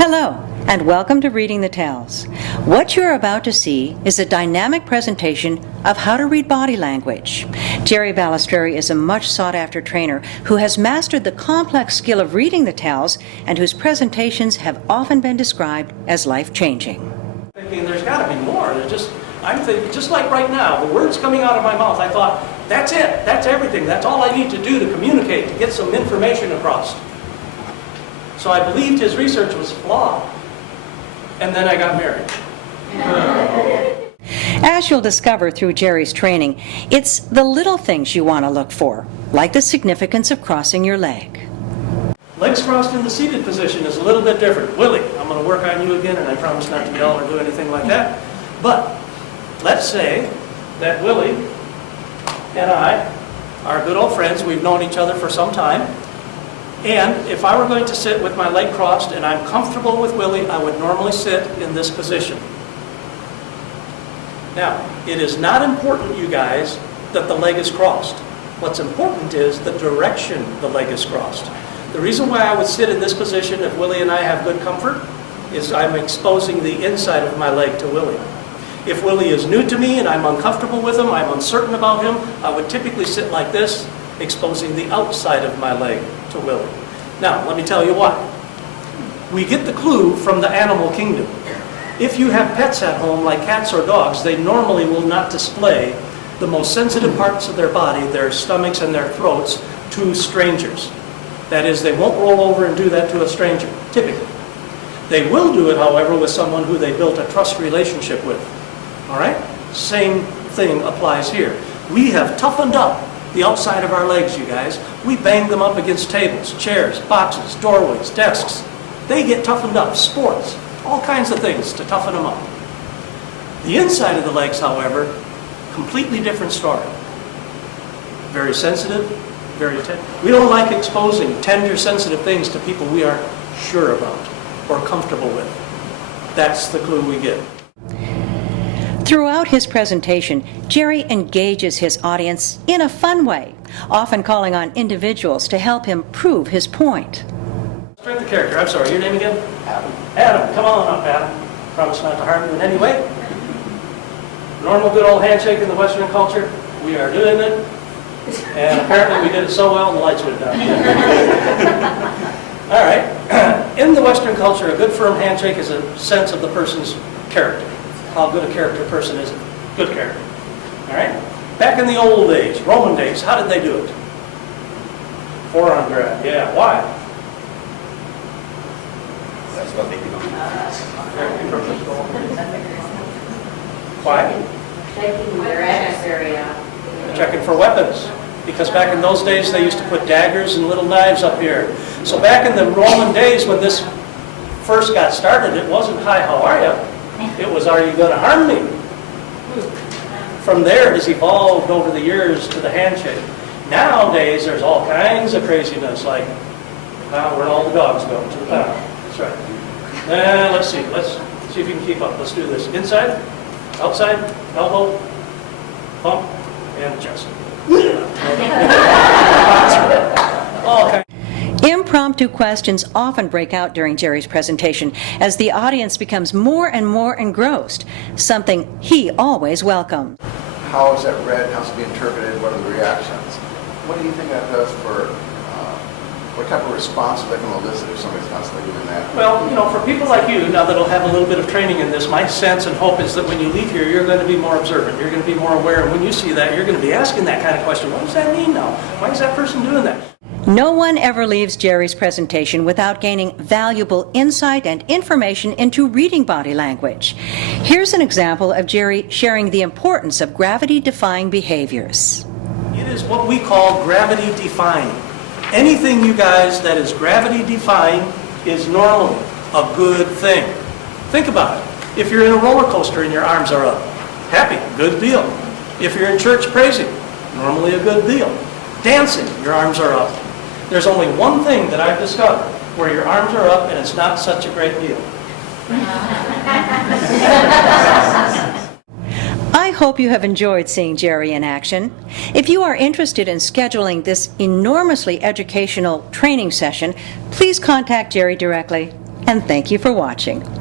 Hello, and welcome to Reading the Tells. What you're about to see is a dynamic presentation of how to read body language. Jerry Balistreri is a much sought-after trainer who has mastered the complex skill of reading the tells and whose presentations have often been described as life-changing. Thinking there's got to be more. I'm thinking, just like right now, the words coming out of my mouth, I thought, that's it, that's everything, that's all I need to do to communicate, to get some information across. So I believed his research was flawed. And then I got married. As you'll discover through Jerry's training, it's the little things you want to look for, like the significance of crossing your leg. Legs crossed in the seated position is a little bit different. Willie, I'm going to work on you again, and I promise not to yell or do anything like that. But let's say that Willie and I are good old friends. We've known each other for some time. And if I were going to sit with my leg crossed and I'm comfortable with Willie, I would normally sit in this position. Now, it is not important, you guys, that the leg is crossed. What's important is the direction the leg is crossed. The reason why I would sit in this position if Willie and I have good comfort is I'm exposing the inside of my leg to Willie. If Willie is new to me and I'm uncomfortable with him, I'm uncertain about him, I would typically sit like this, exposing the outside of my leg to Willie. Now, let me tell you what. We get the clue from the animal kingdom. If you have pets at home, like cats or dogs, they normally will not display the most sensitive parts of their body, their stomachs and their throats, to strangers. That is, they won't roll over and do that to a stranger, typically. They will do it, however, with someone who they built a trust relationship with. All right? Same thing applies here. We have toughened up the outside of our legs, you guys. We bang them up against tables, chairs, boxes, doorways, desks. They get toughened up, sports, all kinds of things to toughen them up. The inside of the legs, however, completely different story. Very sensitive, very tender. We don't like exposing tender, sensitive things to people we aren't sure about or comfortable with. That's the clue we get. Throughout his presentation, Jerry engages his audience in a fun way, often calling on individuals to help him prove his point. Strength of character. I'm sorry, your name again? Adam. Adam, come on up, Adam. Promise not to harm you in any way. Normal good old handshake in the Western culture. We are doing it. And apparently we did it so well the lights went down. All right. In the Western culture, a good firm handshake is a sense of the person's character. How good a character person is. Good character. All right? Back in the old days, Roman days, how did they do it? Forearm grab. Yeah. Why? That's what they do. Why? Checking their adversary out. Checking for weapons. Because back in those days, they used to put daggers and little knives up here. So back in the Roman days, when this first got started, it wasn't, hi, how are you? It was, are you going to harm me? From there, it has evolved over the years to the handshake. Nowadays, there's all kinds of craziness, like, where'd all the dogs go? To the pound. That's right. Let's see. Let's see if you can keep up. Let's do this. Inside, outside, elbow, pump, and chest. All kinds. Impromptu questions often break out during Jerry's presentation as the audience becomes more and more engrossed, something he always welcomes. How is that read? How's it be interpreted? What are the reactions? What do you think that does for, what type of response are they going to elicit if somebody's constantly doing that? Well, you know, for people like you, now that'll have a little bit of training in this, my sense and hope is that when you leave here, you're going to be more observant. You're going to be more aware. And when you see that, you're going to be asking that kind of question. What does that mean now? Why is that person doing that? No one ever leaves Jerry's presentation without gaining valuable insight and information into reading body language. Here's an example of Jerry sharing the importance of gravity-defying behaviors. It is what we call gravity-defying. Anything, you guys, that is gravity-defying is normally a good thing. Think about it. If you're in a roller coaster and your arms are up, happy, good deal. If you're in church praising, normally a good deal. Dancing, your arms are up. There's only one thing that I've discovered where your arms are up and it's not such a great deal. I hope you have enjoyed seeing Jerry in action. If you are interested in scheduling this enormously educational training session, please contact Jerry directly and thank you for watching.